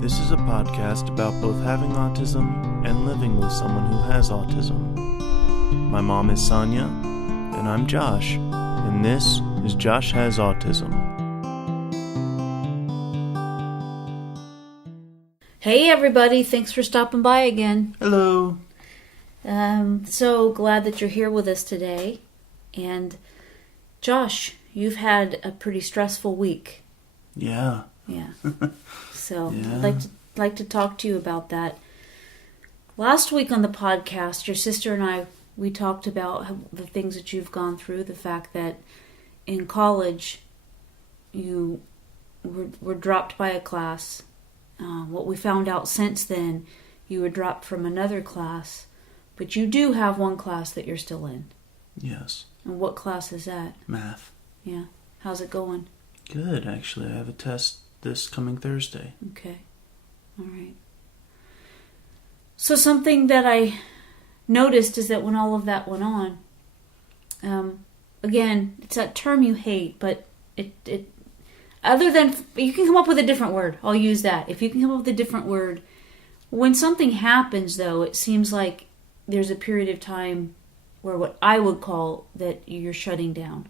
This is a podcast about both having autism and living with someone who has autism. My mom is Sonya, and I'm Josh, and this is Josh Has Autism. Hey everybody, thanks for stopping by again. Hello. So glad that you're here with us today. And Josh, you've had a pretty stressful week. Yeah. Yeah. So Yeah. I'd like to talk to you about that. Last week on the podcast, your sister and I, we talked about the things that you've gone through, the fact that in college you were dropped by a class. What we found out since then, you were dropped from another class, but you do have one class that you're still in. Yes. And what class is that? Math. Yeah. How's it going? Good, actually. I have a test this coming Thursday. Okay. All right. So something that I noticed is that when all of that went on, again, it's that term you hate, but it other than, you can come up with a different word. I'll use that. If you can come up with a different word. When something happens, though, it seems like there's a period of time where what I would call that you're shutting down.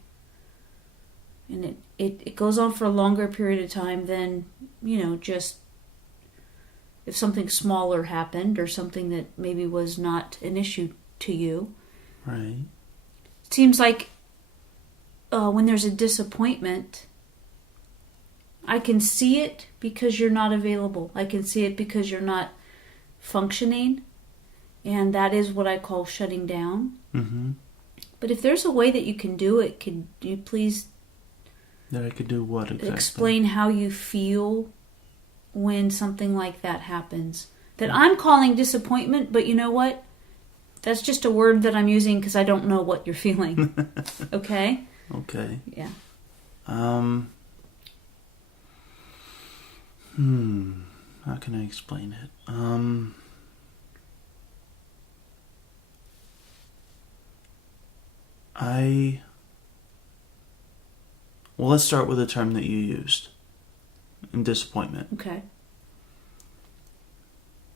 And it goes on for a longer period of time than, just if something smaller happened or something that maybe was not an issue to you. Right. It seems like when there's a disappointment, I can see it because you're not available. I can see it because you're not functioning. And that is what I call shutting down. Mm-hmm. But if there's a way that you can do it, could you please... That I could do what exactly? Explain how you feel when something like that happens. That I'm calling disappointment, but you know what? That's just a word that I'm using because I don't know what you're feeling. Okay? Okay. Yeah. How can I explain it? Well, let's start with the term that you used. Disappointment. Okay.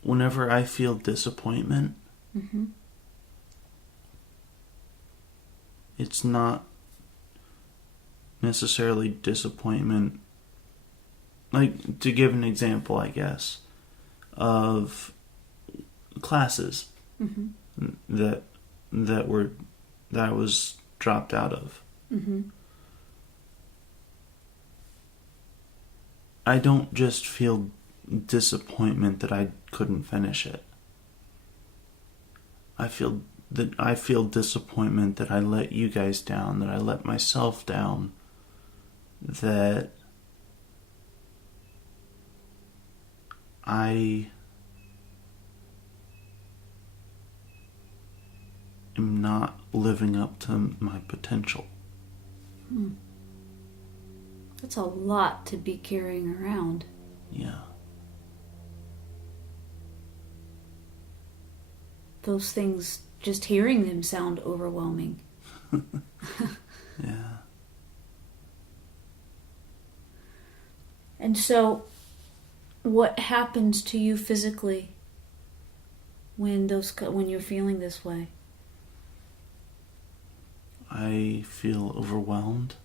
Whenever I feel disappointment, Mm-hmm. it's not necessarily disappointment. Like, to give an example, I guess, of classes Mm-hmm. that I was dropped out of. Mm-hmm. I don't just feel disappointment that I couldn't finish it. I feel disappointment that I let you guys down, that I let myself down, that I am not living up to my potential. That's a lot to be carrying around. Yeah. Those things, just hearing them sound overwhelming. Yeah. And so, what happens to you physically when you're feeling this way? I feel overwhelmed.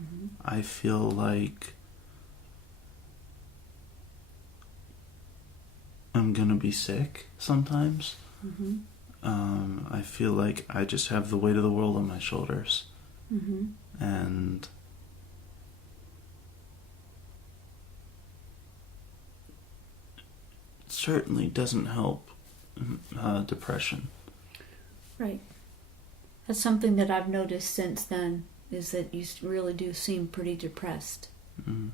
Mm-hmm. I feel like I'm gonna be sick sometimes. Mm-hmm. I feel like I just have the weight of the world on my shoulders. Mm-hmm. And it certainly doesn't help depression. Right. That's something that I've noticed since then, is that you really do seem pretty depressed. Mm.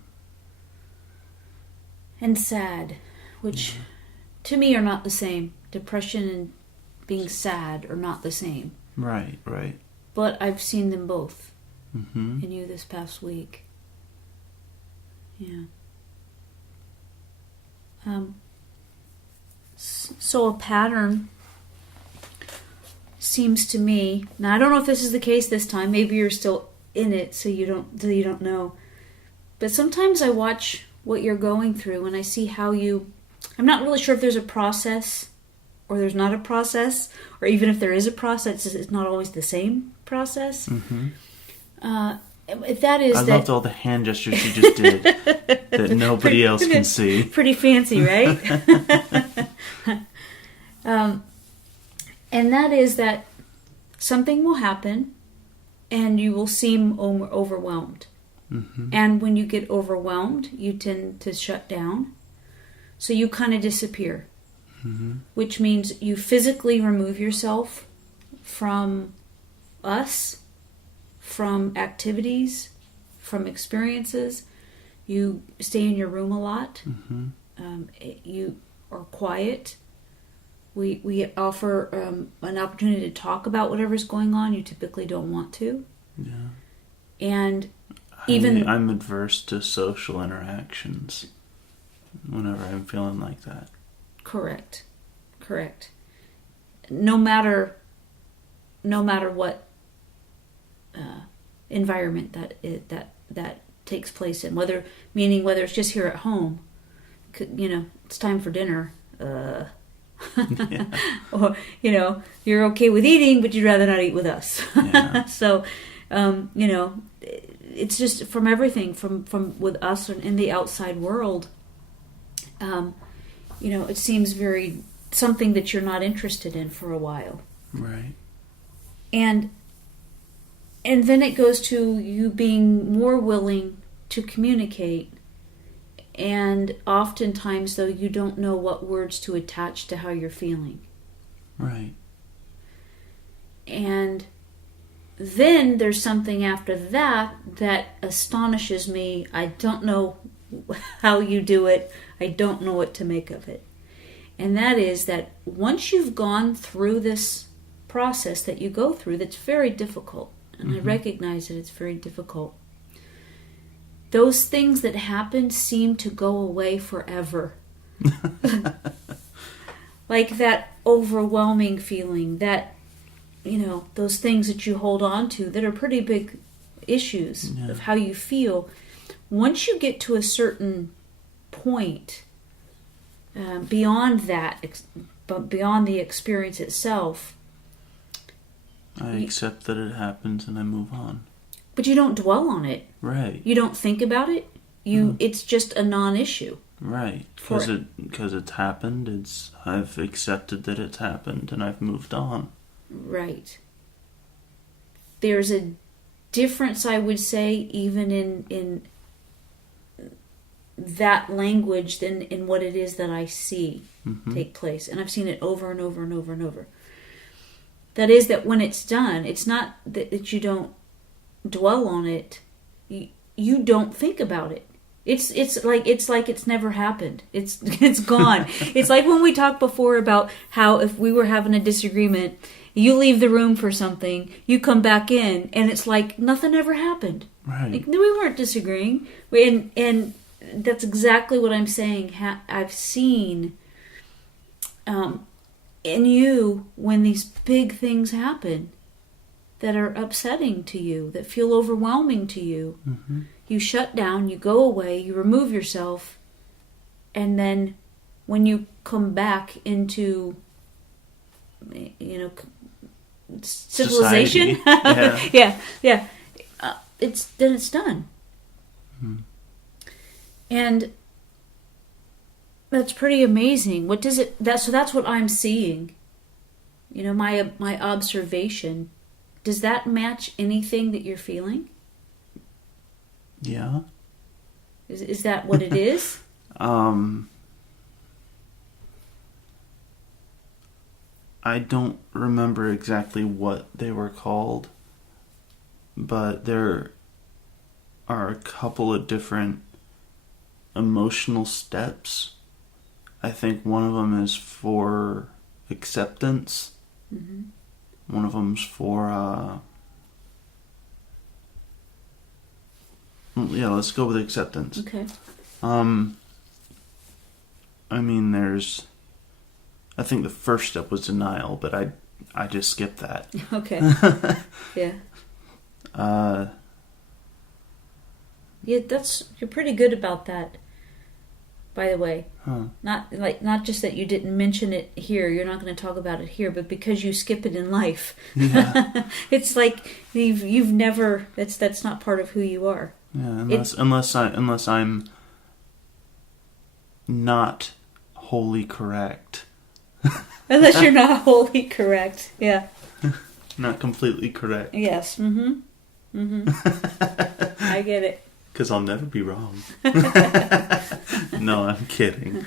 And sad, which to me are not the same. Depression and being sad are not the same. Right. But I've seen them both Mm-hmm. in you this past week. Yeah. So a pattern seems to me, now I don't know if this is the case this time, maybe you're still in it so you don't know, but sometimes I watch what you're going through, and I see how you... I'm not really sure if there's a process or there's not a process, or even if there is a process, it's not always the same process. Mm-hmm. That is... I loved all the hand gestures you just did that nobody else can see. Pretty fancy, right? And that is that something will happen and you will seem overwhelmed. Mm-hmm. And when you get overwhelmed, you tend to shut down. So you kind of disappear. Mm-hmm. Which means you physically remove yourself from us, from activities, from experiences. You stay in your room a lot. Mm-hmm. You are quiet. We offer an opportunity to talk about whatever's going on. You typically don't want to. Yeah. And I'm adverse to social interactions whenever I'm feeling like that. Correct. No matter what environment that takes place in, whether it's just here at home, it's time for dinner. Yeah. Or you're okay with eating, but you'd rather not eat with us. Yeah. So, it's just from everything from with us and in the outside world. It seems very something that you're not interested in for a while. Right. And then it goes to you being more willing to communicate. And oftentimes, though, you don't know what words to attach to how you're feeling. Right. And then there's something after that astonishes me. I don't know how you do it. I don't know what to make of it. And that is that once you've gone through this process that you go through, that's very difficult. And I recognize that it's very difficult. Those things that happen seem to go away forever. Like that overwhelming feeling, that, those things that you hold on to that are pretty big issues of how you feel. Once you get to a certain point, beyond that, but beyond the experience itself, I accept that it happens and I move on. But you don't dwell on it. Right. You don't think about it. It's just a non-issue. Right. Because it's happened. I've accepted that it's happened and I've moved on. Right. There's a difference, I would say, even in that language than in what it is that I see take place. And I've seen it over and over and over and over. That is that when it's done, it's not that you don't dwell on it. You don't think about it. It's like it's never happened. It's gone. It's like when we talked before about how if we were having a disagreement, you leave the room for something, you come back in, and it's like nothing ever happened. Right. Like, no, we weren't disagreeing. And that's exactly what I'm saying. I've seen in you when these big things happen that are upsetting to you, that feel overwhelming to you. Mm-hmm. You shut down, you go away, you remove yourself, and then when you come back into, civilization, yeah, it's done. Mm-hmm. And that's pretty amazing. What does it? So that's what I'm seeing. My observation. Does that match anything that you're feeling? Yeah. Is that what it is? I don't remember exactly what they were called, but there are a couple of different emotional steps. I think one of them is for acceptance. Mm-hmm. One of them's for let's go with acceptance. Okay. I think the first step was denial, but I just skipped that. Okay. Yeah. Yeah, you're pretty good about that. by the way. Huh. Not just that you didn't mention it here, you're not going to talk about it here, but because you skip it in life. Yeah. It's like you've never, that's not part of who you are. Yeah, unless I'm not wholly correct. Unless you're not wholly correct. Yeah. Not completely correct. Yes. Mm-hmm. Mm-hmm. I get it. Because I'll never be wrong. No, I'm kidding.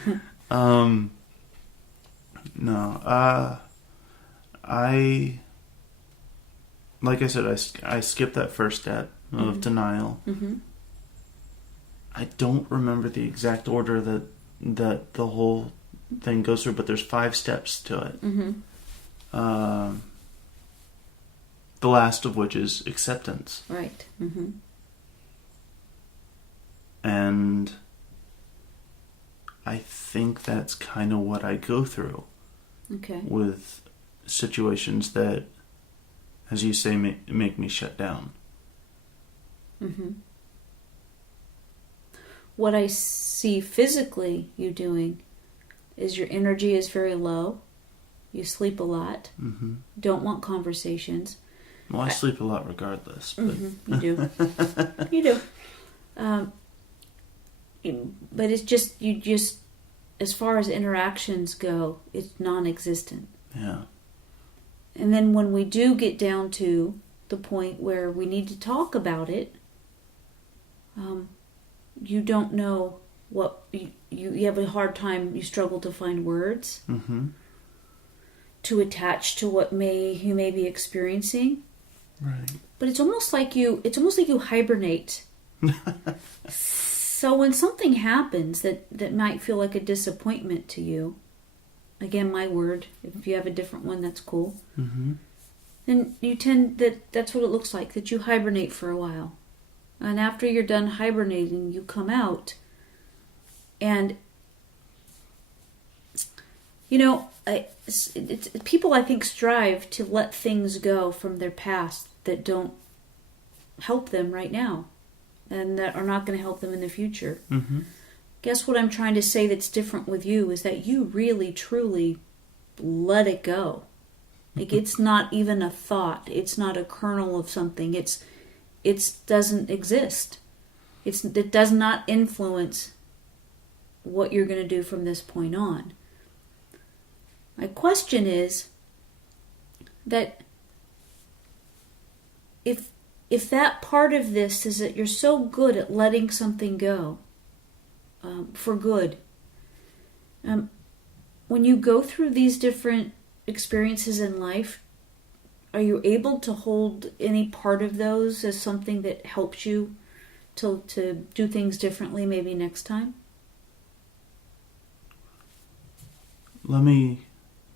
No, like I said, I skipped that first step of denial. Mm-hmm. I don't remember the exact order that the whole thing goes through, but there's 5 steps to it. Mm-hmm. The last of which is acceptance. Right. Mm-hmm. And I think that's kind of what I go through. Okay. With situations that, as you say, make me shut down. Mm-hmm. What I see physically you doing is your energy is very low. You sleep a lot. Mm-hmm. Don't want conversations. Well, I sleep a lot regardless. But... Mm-hmm. You do. You do. But it's just, as far as interactions go, it's non-existent. Yeah. And then when we do get down to the point where we need to talk about it, you don't know what, you have a hard time, you struggle to find words to attach to what you may be experiencing. Right. But it's almost like you hibernate. So when something happens that might feel like a disappointment to you, again, my word, if you have a different one, that's cool. Mm-hmm. Then that's what it looks like, that you hibernate for a while. And after you're done hibernating, you come out. And, people, I think, strive to let things go from their past that don't help them right now, and that are not going to help them in the future. Mm-hmm. Guess what I'm trying to say that's different with you is that you really, truly let it go. Like, it's not even a thought. It's not a kernel of something. It doesn't exist. It does not influence what you're going to do from this point on. My question is that if that part of this is that you're so good at letting something go for good, when you go through these different experiences in life, are you able to hold any part of those as something that helps you to do things differently maybe next time? Let me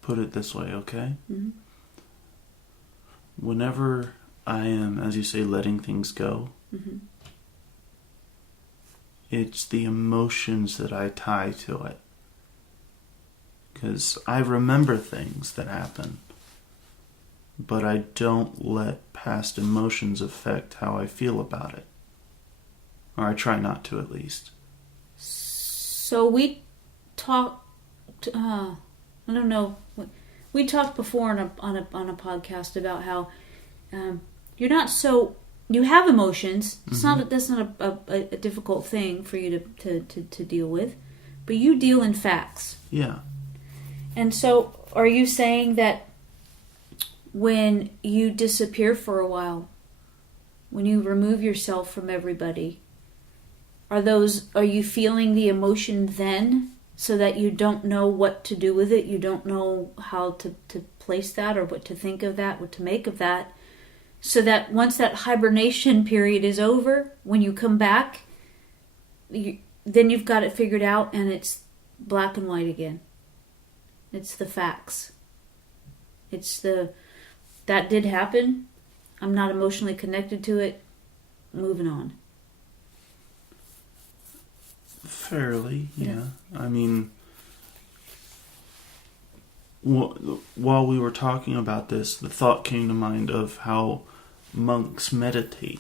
put it this way, okay? Mm-hmm. Whenever I am, as you say, letting things go, mm-hmm. it's the emotions that I tie to it. Because I remember things that happen, but I don't let past emotions affect how I feel about it. Or I try not to, at least. So we talked, I don't know, we talked before on a podcast about how you're not so, you have emotions. It's that's not a difficult thing for you to deal with, but you deal in facts. Yeah. And so, are you saying that when you disappear for a while, when you remove yourself from everybody, are you feeling the emotion then, so that you don't know what to do with it? You don't know how to place that, or what to think of that, what to make of that, so that once that hibernation period is over, when you come back, then you've got it figured out and it's black and white again. It's the facts. It's that did happen. I'm not emotionally connected to it. Moving on. Fairly, yeah. I mean, while we were talking about this, the thought came to mind of how monks meditate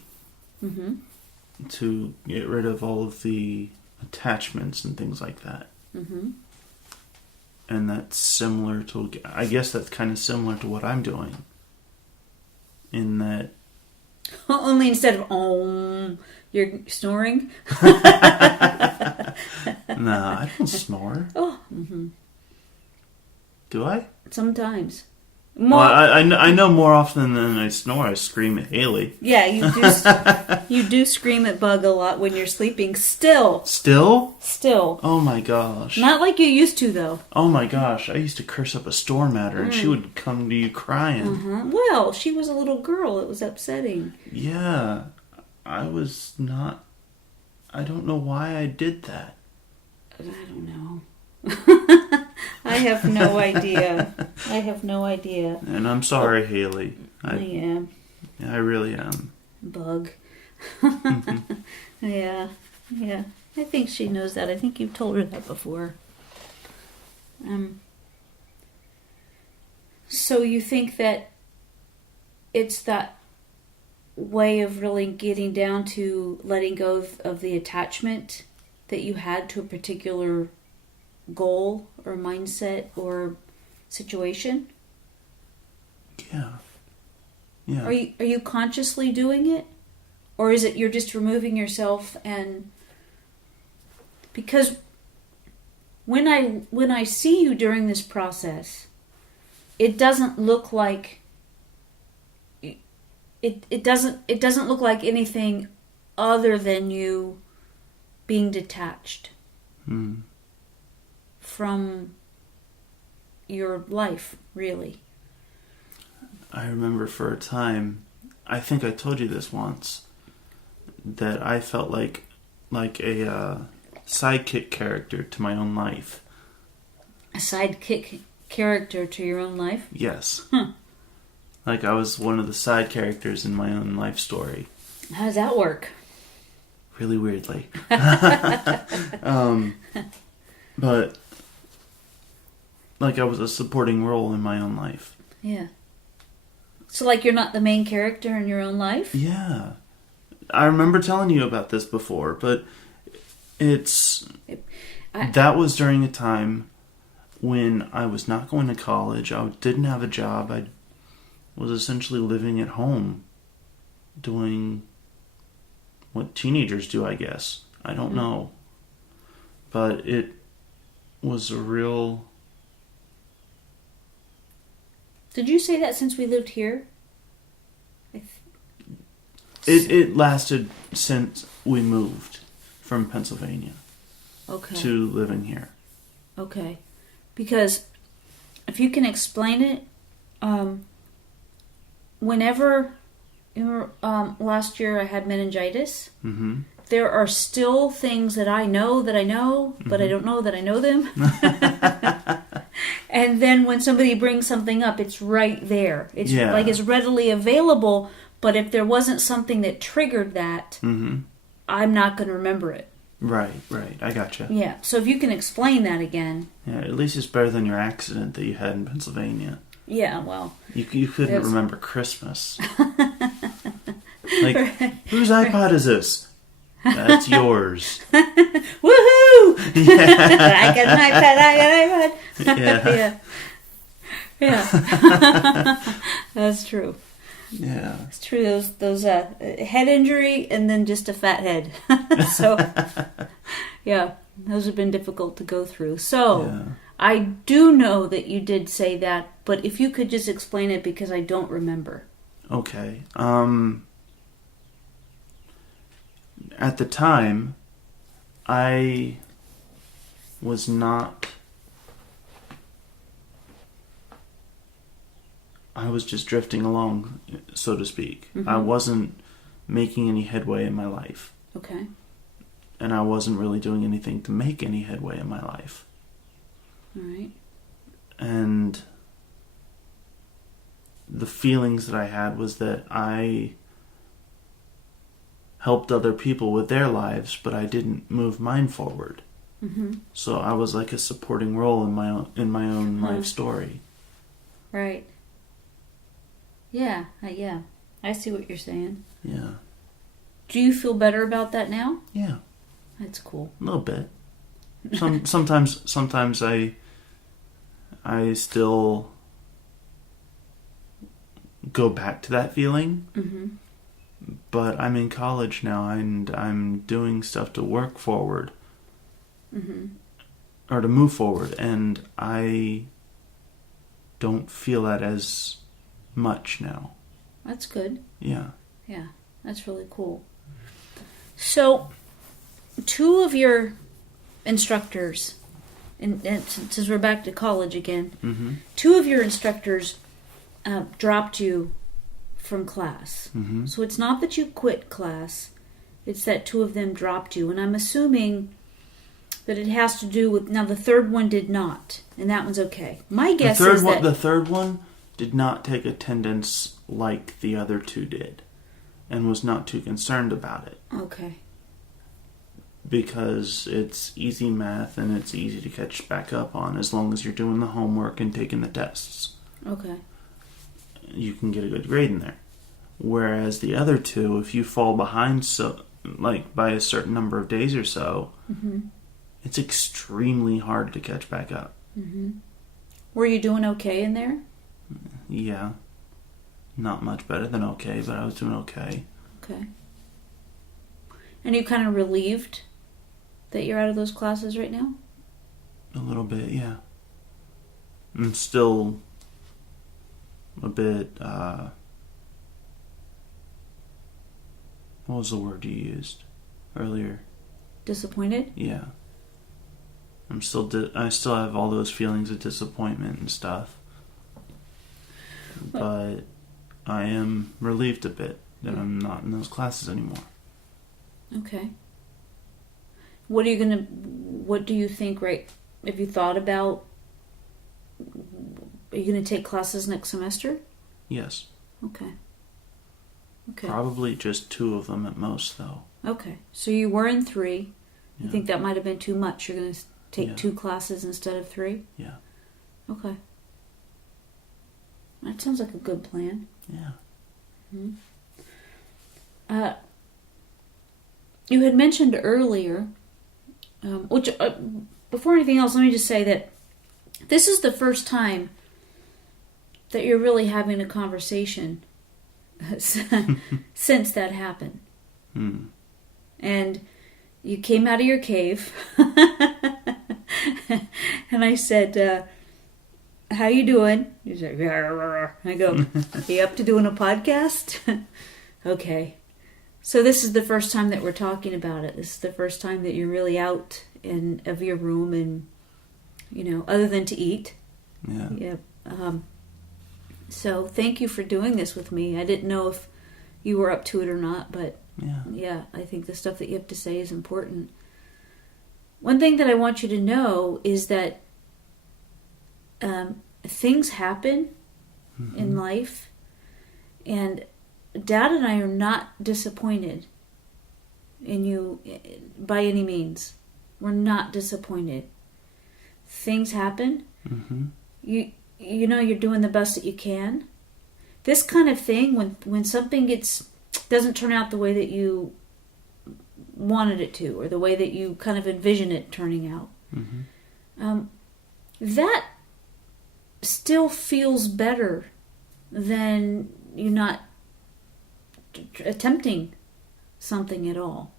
to get rid of all of the attachments and things like that. Mm-hmm. And that's similar to, I guess that's kind of similar to what I'm doing. In that... Only instead of, you're snoring? Nah, I don't snore. Oh, mm-hmm. Do I? Sometimes. Well, I know more often than I snore, I scream at Haley. Yeah, you do scream at Bug a lot when you're sleeping. Still. Still? Still. Oh my gosh. Not like you used to, though. Oh my gosh, I used to curse up a storm at her and she would come to you crying. Uh-huh. Well, she was a little girl. It was upsetting. Yeah. I don't know why I did that. I don't know. I have no idea. I have no idea. And I'm sorry, Haley. I am. I really am. Bug. Yeah. I think she knows that. I think you've told her that before. So you think that it's that way of really getting down to letting go of the attachment that you had to a particular goal or mindset or situation? Yeah. Are you consciously doing it? Or is it you're just removing yourself? And because when I see you during this process, it doesn't look like it doesn't look like anything other than you being detached from your life, really. I remember for a time, I think I told you this once, that I felt like a sidekick character to my own life. A sidekick character to your own life? Yes. Like I was one of the side characters in my own life story. How does that work? Really weirdly. But like I was a supporting role in my own life. Yeah. So like you're not the main character in your own life? Yeah. I remember telling you about this before, but that was during a time when I was not going to college. I didn't have a job. I was essentially living at home doing what teenagers do, I guess. I don't know. But it was a real... Did you say that since we lived here? It lasted since we moved from Pennsylvania to living here. Okay. Because if you can explain it, whenever last year I had meningitis, there are still things that I know, but I don't know that I know them. And then when somebody brings something up, it's right there. It's like it's readily available, but if there wasn't something that triggered that, I'm not going to remember it. Right. I gotcha. Yeah, so if you can explain that again. Yeah, at least it's better than your accident that you had in Pennsylvania. Yeah, well. You couldn't remember Christmas. Like, whose iPod is this? That's yours. Woohoo! Yeah. I got an iPad. Yeah. That's true. Yeah. It's true. Those head injury and then just a fat head. So, yeah, those have been difficult to go through. So, I do know that you did say that, but if you could just explain it because I don't remember. Okay. At the time, I was not... I was just drifting along, so to speak. I wasn't making any headway in my life. Okay. And I wasn't really doing anything to make any headway in my life. All right. And the feelings that I had was that I helped other people with their lives, but I didn't move mine forward. So I was like a supporting role in my own life story. Right. Yeah. I see what you're saying. Yeah. Do you feel better about that now? Yeah. That's cool. A little bit. Sometimes I still go back to that feeling. Mm-hmm. But I'm in college now, and I'm doing stuff to work forward. Mm-hmm. Or to move forward, and I don't feel that as much now. That's good. Yeah. Yeah, that's really cool. So, two of your instructors, and since we're back to college again, Mm-hmm. two of your instructors dropped you from class. Mm-hmm. So it's not that you quit class, it's that two of them dropped you. And I'm assuming that it has to do with, now the third one did not, and that one's okay. My guess is that the third one did not take attendance like the other two did, and was not too concerned about it. Okay. Because it's easy math and it's easy to catch back up on as long as you're doing the homework and taking the tests. Okay. You can get a good grade in there. Whereas the other two, if you fall behind by a certain number of days or so, Mm-hmm. it's extremely hard to catch back up. Mm-hmm. Were you doing okay in there? Yeah. Not much better than okay, but I was doing okay. Okay. And you kind of relieved that you're out of those classes right now? A little bit, yeah. I'm still a bit, what was the word you used earlier? Disappointed? Yeah. I still have all those feelings of disappointment and stuff. But I am relieved a bit that I'm not in those classes anymore. Okay. What do you think, right? Have you thought about, are you going to take classes next semester? Yes. Okay. Probably just 2 of them at most, though. Okay. So you were in 3. You Yeah. think that might have been too much? You're going to take Yeah. 2 classes instead of 3? Yeah. Okay. That sounds like a good plan. Yeah. Mm-hmm. You had mentioned earlier, before anything else, let me just say that this is the first time that you're really having a conversation since that happened. Hmm. And you came out of your cave, and I said, how you doing? You said, I go, are you up to doing a podcast? Okay. So this is the first time that we're talking about it. This is the first time that you're really out of your room and, other than to eat. Yeah. Yeah. So thank you for doing this with me. I didn't know if you were up to it or not, but yeah, I think the stuff that you have to say is important. One thing that I want you to know is that things happen in life, and Dad and I are not disappointed in you by any means. We're not disappointed. Things happen. Mm-hmm. You're doing the best that you can. This kind of thing, when something doesn't turn out the way that you wanted it to, or the way that you kind of envision it turning out, that still feels better than you not attempting something at all.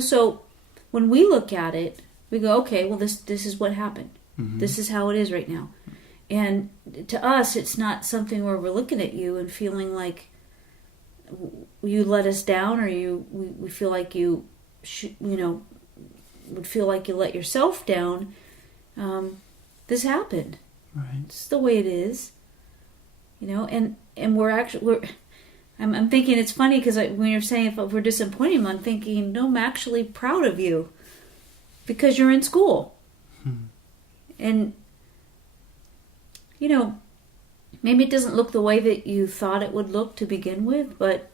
So when we look at it, we go, okay, well, this is what happened. Mm-hmm. This is how it is right now. And to us, it's not something where we're looking at you and feeling like you let us down, or we feel like you would feel like you let yourself down. This happened. Right. It's the way it is. And I'm thinking it's funny because when you're saying if we're disappointed, I'm thinking, no, I'm actually proud of you because you're in school. And, maybe it doesn't look the way that you thought it would look to begin with, but,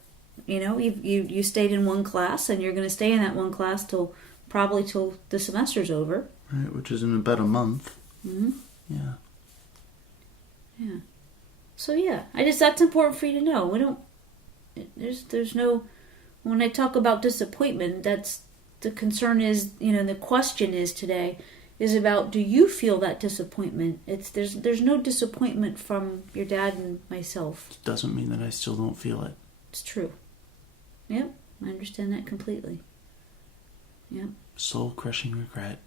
you stayed in one class, and you're going to stay in that one class till the semester's over. Right, which is in about a month. Mm-hmm. Yeah. Yeah. So, yeah, that's important for you to know. There's no, when I talk about disappointment, that's the concern is, the question is today is about, do you feel that disappointment? There's no disappointment from your dad and myself. Doesn't mean that I still don't feel it. It's true. Yep, I understand that completely. Yep. Soul-crushing regret.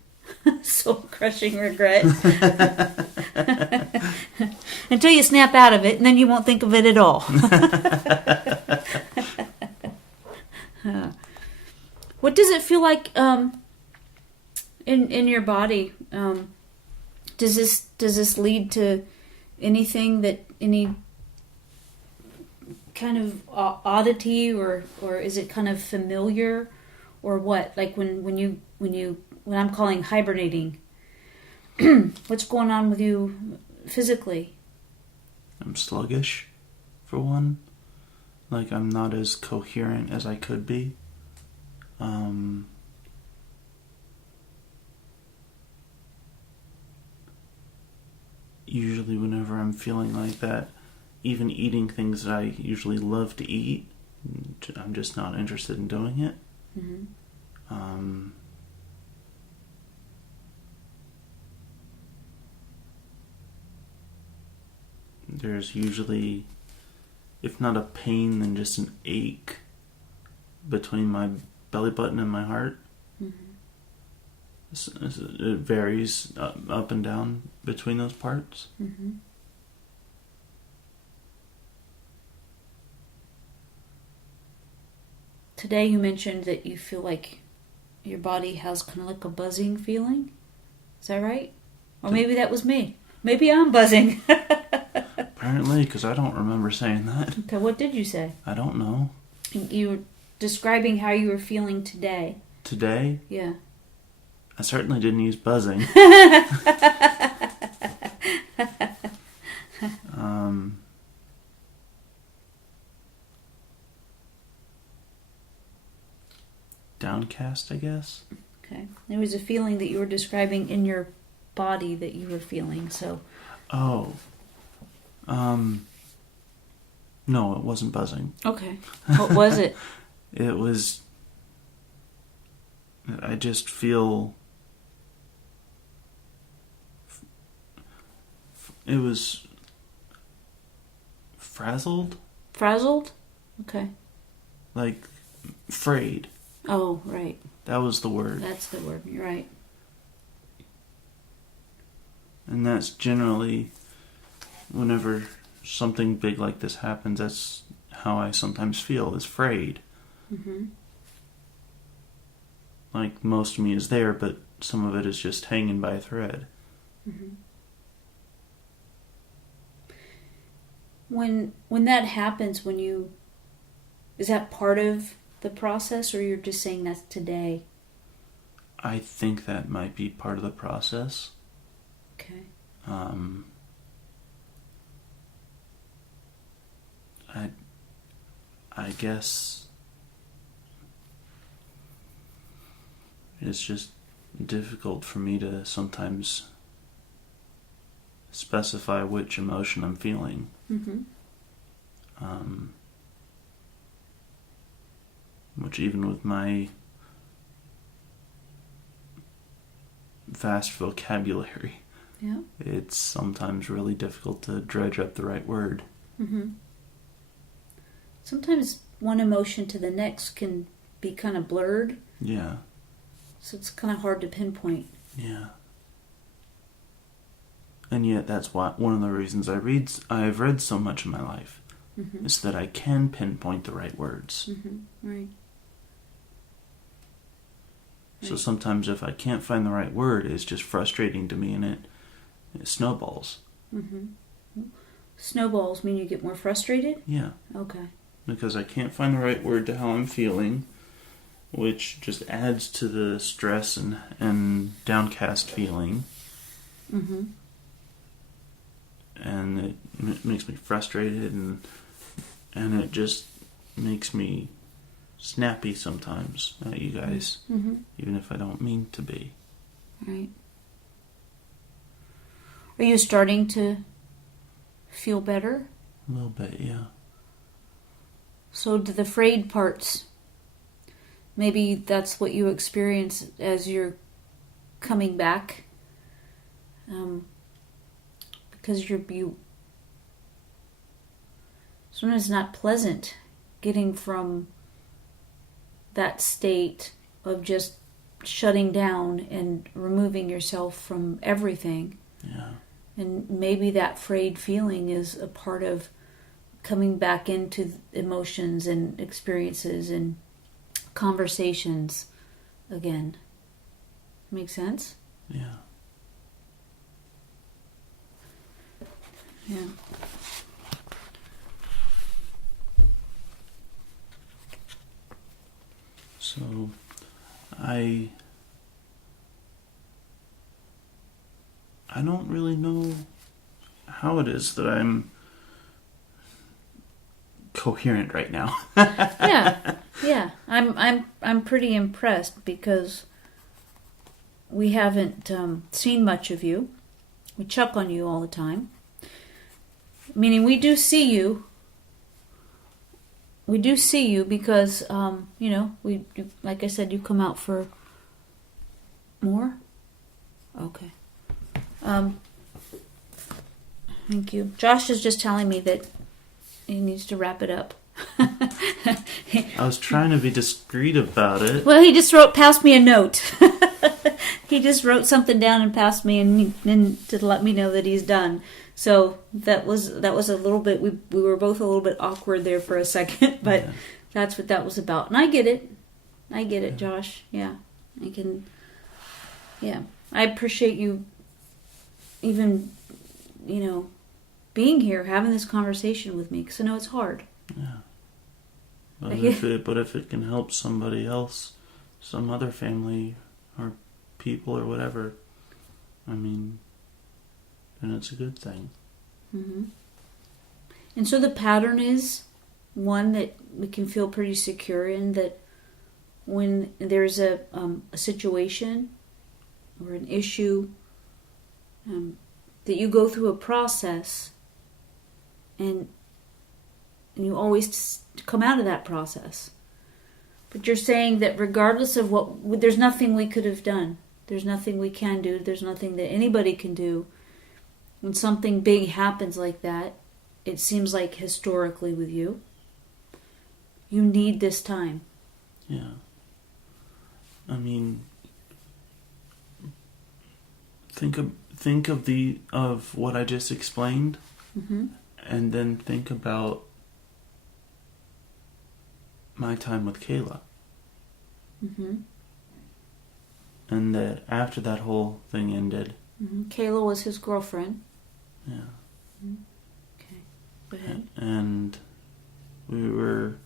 Soul-crushing regret. Until you snap out of it, and then you won't think of it at all. What does it feel like in your body? Does this lead to any kind of oddity, or is it kind of familiar, or what? Like when I'm calling hibernating, what's going on with you physically? I'm sluggish, for one. Like, I'm not as coherent as I could be. Usually whenever I'm feeling like that, even eating things that I usually love to eat, I'm just not interested in doing it. Mm-hmm. There's usually, if not a pain, then just an ache between my belly button and my heart. Mm-hmm. It varies up and down between those parts. Mm-hmm. Today you mentioned that you feel like your body has kind of like a buzzing feeling. Is that right? Or maybe that was me. Maybe I'm buzzing. Apparently, because I don't remember saying that. Okay, what did you say? I don't know. You were describing how you were feeling today. Today? Yeah. I certainly didn't use buzzing. Downcast, I guess. Okay. There was a feeling that you were describing in your body that you were feeling, so... Oh. No, it wasn't buzzing. Okay. What was it? It was... I just feel... It was... frazzled? Frazzled? Okay. Like, frayed. Oh, right. That was the word. That's the word. You're right. And that's generally, whenever something big like this happens, that's how I sometimes feel, is frayed. Mm-hmm. Like, most of me is there, but some of it is just hanging by a thread. Mm-hmm. When that happens, is that part of the process, or you're just saying that's today? I think that might be part of the process. Okay. I guess it's just difficult for me to sometimes specify which emotion I'm feeling. Mm-hmm. Which, even with my vast vocabulary, yeah, it's sometimes really difficult to dredge up the right word. Mm-hmm. Sometimes one emotion to the next can be kind of blurred. Yeah. So it's kind of hard to pinpoint. Yeah. And yet that's one of the reasons I've read so much in my life, mm-hmm. is that I can pinpoint the right words. Mm-hmm. Right. So sometimes if I can't find the right word, it's just frustrating to me, and it snowballs. Mm-hmm. Snowballs mean you get more frustrated? Yeah. Okay. Because I can't find the right word to how I'm feeling, which just adds to the stress and downcast feeling. Mm-hmm. And it makes me frustrated, and it just makes me snappy sometimes at you guys, mm-hmm. even if I don't mean to be. Right. Are you starting to feel better? A little bit, yeah. So do the frayed parts maybe that's what you experience as you're coming back, because you sometimes it's not pleasant getting from that state of just shutting down and removing yourself from everything. Yeah. And maybe that frayed feeling is a part of coming back into emotions and experiences and conversations again. Make sense? Yeah. Yeah. So, I don't really know how it is that I'm coherent right now. Yeah. I'm pretty impressed because we haven't seen much of you. We check on you all the time. Meaning we do see you. We do see you because, like I said, you come out for more? Okay. Thank you. Josh is just telling me that he needs to wrap it up. I was trying to be discreet about it. Well, he just passed me a note. He just wrote something down and passed me, and to let me know that he's done. So that was a little bit. We were both a little bit awkward there for a second, but yeah. That's what that was about. And I get it, yeah. Josh. Yeah, I can. Yeah, I appreciate you. Even, being here, having this conversation with me, because I know it's hard. Yeah. But if it can help somebody else, some other family or people or whatever, then it's a good thing. Mm-hmm. And so the pattern is one that we can feel pretty secure in, that when there's a situation or an issue, that you go through a process and you always come out of that process. But you're saying that regardless of there's nothing we could have done. There's nothing we can do. There's nothing that anybody can do. When something big happens like that, it seems like historically with you, you need this time. Yeah. Think of what I just explained, mm-hmm. and then think about my time with Kayla. Mm-hmm. And that after that whole thing ended... Mm-hmm. Kayla was his girlfriend. Yeah. Mm-hmm. Okay. Go ahead. And we were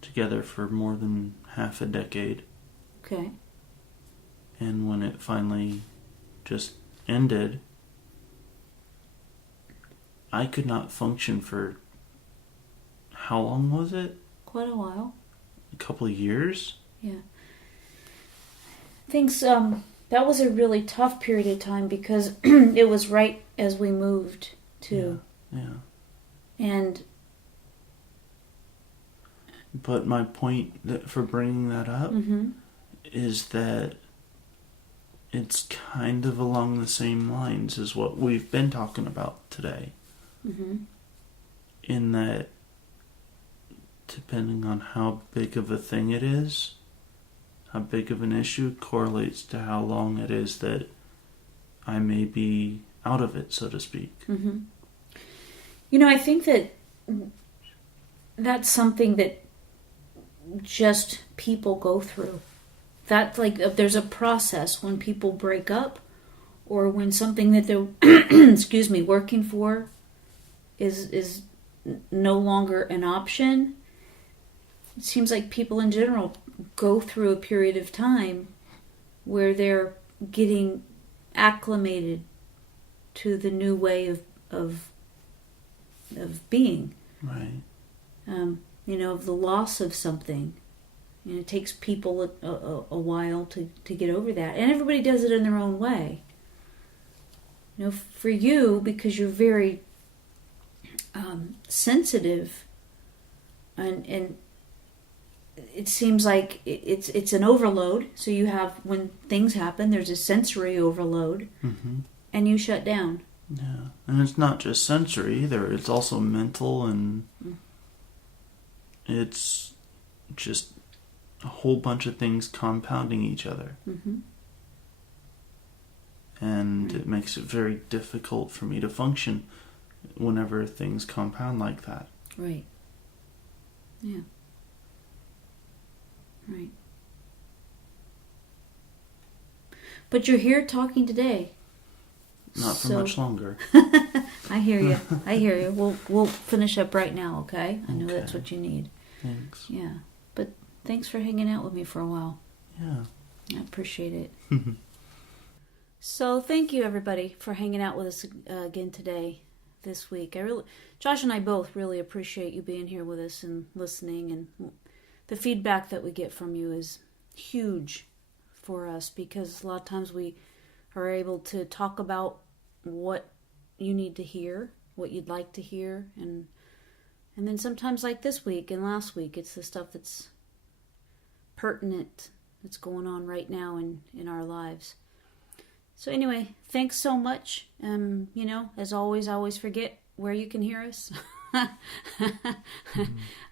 together for more than half a decade. Okay. And when it finally just ended, I could not function for... How long was it? Quite a while. A couple of years? Yeah. Things, that was a really tough period of time because it was right as we moved too. Yeah. And... But my point for bringing that up mm-hmm. is that it's kind of along the same lines as what we've been talking about today. Mm-hmm. In that, depending on how big of a thing it is, how big of an issue, correlates to how long it is that I may be out of it, so to speak. Mm-hmm. I think that that's something that just people go through. That, there's a process when people break up, or when something that they're working for is no longer an option. It seems like people in general go through a period of time where they're getting acclimated to the new way of being. Right. Of the loss of something. It takes people a while to get over that. And everybody does it in their own way. For you, because you're very sensitive, and it seems like it's an overload. So you have, when things happen, there's a sensory overload, and you shut down. Yeah, and it's not just sensory either. It's also mental, and it's just a whole bunch of things compounding each other. And it makes it very difficult for me to function whenever things compound like that. Right. Yeah. Right. But you're here talking today. Not for much longer. I hear you. I hear you. We'll finish up right now, okay? I know that's what you need. Thanks. Yeah. But thanks for hanging out with me for a while. Yeah. I appreciate it. So thank you, everybody, for hanging out with us again today, this week. Josh and I both really appreciate you being here with us and listening, and the feedback that we get from you is huge for us, because a lot of times we are able to talk about what you need to hear, what you'd like to hear, and then sometimes, like this week and last week, it's the stuff that's pertinent, that's going on right now in our lives. So anyway, thanks so much. As always, I always forget where you can hear us.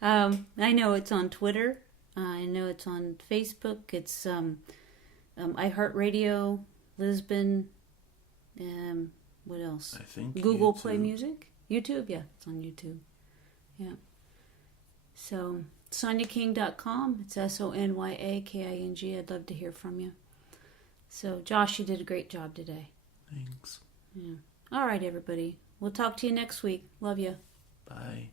I know it's on Twitter. I know it's on Facebook. It's iHeartRadio, Lisbon. What else? I think Google YouTube. Play Music. YouTube, yeah, it's on YouTube. Yeah. So SonyaKing.com. It's SonyaKing. I'd love to hear from you. So, Josh, you did a great job today. Thanks. Yeah. All right, everybody. We'll talk to you next week. Love you. Bye.